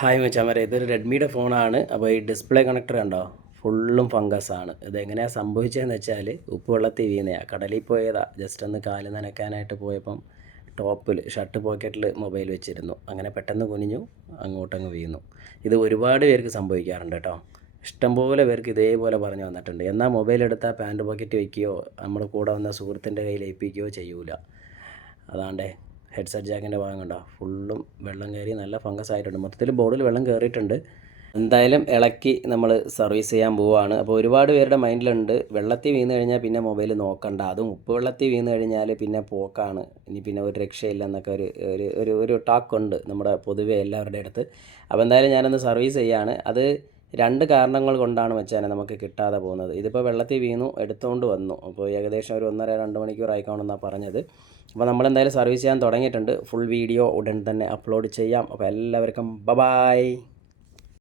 Hi മച്ചാമാരെ, ഇതൊരു റെഡ്മിയുടെ ഫോണാണ്. അപ്പോൾ ഈ ഡിസ്പ്ലേ കണക്ടർ കണ്ടോ, ഫുള്ളും ഫംഗസാണ്. ഇതെങ്ങനെയാണ് സംഭവിച്ചതെന്ന് വെച്ചാൽ ഉപ്പുവെള്ളത്തിൽ വീണതാണ്. കടലിൽ പോയതാണ്. ജസ്റ്റ് ഒന്ന് കാല് നനയ്ക്കാനായിട്ട് പോയപ്പം ടോപ്പിൽ ഷർട്ട് പോക്കറ്റിൽ മൊബൈൽ വെച്ചിരുന്നു. അങ്ങനെ പെട്ടെന്ന് കുനിഞ്ഞു, അങ്ങോട്ടങ്ങ് വീണു. ഇത് ഒരുപാട് പേർക്ക് സംഭവിക്കാറുണ്ട് കേട്ടോ. ഇഷ്ടംപോലെ പേർക്ക് ഇതേപോലെ പറഞ്ഞു വന്നിട്ടുണ്ട്. എന്നാൽ മൊബൈൽ എടുത്താൽ പാൻറ് പോക്കറ്റ് വയ്ക്കുകയോ നമ്മുടെ കൂടെ വന്ന സുഹൃത്തിൻ്റെ കയ്യിൽ ഏൽപ്പിക്കുകയോ ചെയ്യൂല. അതാണ്ടേ ഹെഡ്സെറ്റ് ജാക്കിൻ്റെ ഭാഗം കണ്ടോ, ഫുള്ളും വെള്ളം കയറി നല്ല ഫംഗസ് ആയിട്ടുണ്ട്. മൊത്തത്തിൽ ബോർഡിൽ വെള്ളം കയറിയിട്ടുണ്ട്. എന്തായാലും ഇളക്കി നമ്മൾ സർവീസ് ചെയ്യാൻ പോവുകയാണ്. അപ്പോൾ ഒരുപാട് പേരുടെ മൈൻഡിലുണ്ട്, വെള്ളത്തിൽ വീണ് കഴിഞ്ഞാൽ പിന്നെ മൊബൈൽ നോക്കണ്ട, അതും ഉപ്പ് വെള്ളത്തിൽ വീണ് കഴിഞ്ഞാൽ പിന്നെ പോക്കാണ്, ഇനി പിന്നെ ഒരു രക്ഷയില്ല എന്നൊക്കെ ഒരു ഒരു ഒരു ഒരു ടാക്കുണ്ട് നമ്മുടെ പൊതുവെ എല്ലാവരുടെ അടുത്ത്. അപ്പോൾ എന്തായാലും ഞാനൊന്ന് സർവീസ് ചെയ്യാണ്. അത് രണ്ട് കാരണങ്ങൾ കൊണ്ടാണ് വെച്ചാൽ നമുക്ക് കിട്ടാതെ പോകുന്നത്. ഇതിപ്പോൾ വെള്ളത്തിൽ വീണു, എടുത്തുകൊണ്ട് വന്നു. അപ്പോൾ ഏകദേശം ഒരു 1.5-2 മണിക്കൂർ ആയിക്കാണെന്നാണ് പറഞ്ഞത്. അപ്പോൾ നമ്മളെന്തായാലും സർവീസ് ചെയ്യാൻ തുടങ്ങിയിട്ടുണ്ട്. ഫുൾ വീഡിയോ ഉടൻ തന്നെ അപ്ലോഡ് ചെയ്യാം. അപ്പോൾ എല്ലാവർക്കും ബൈ.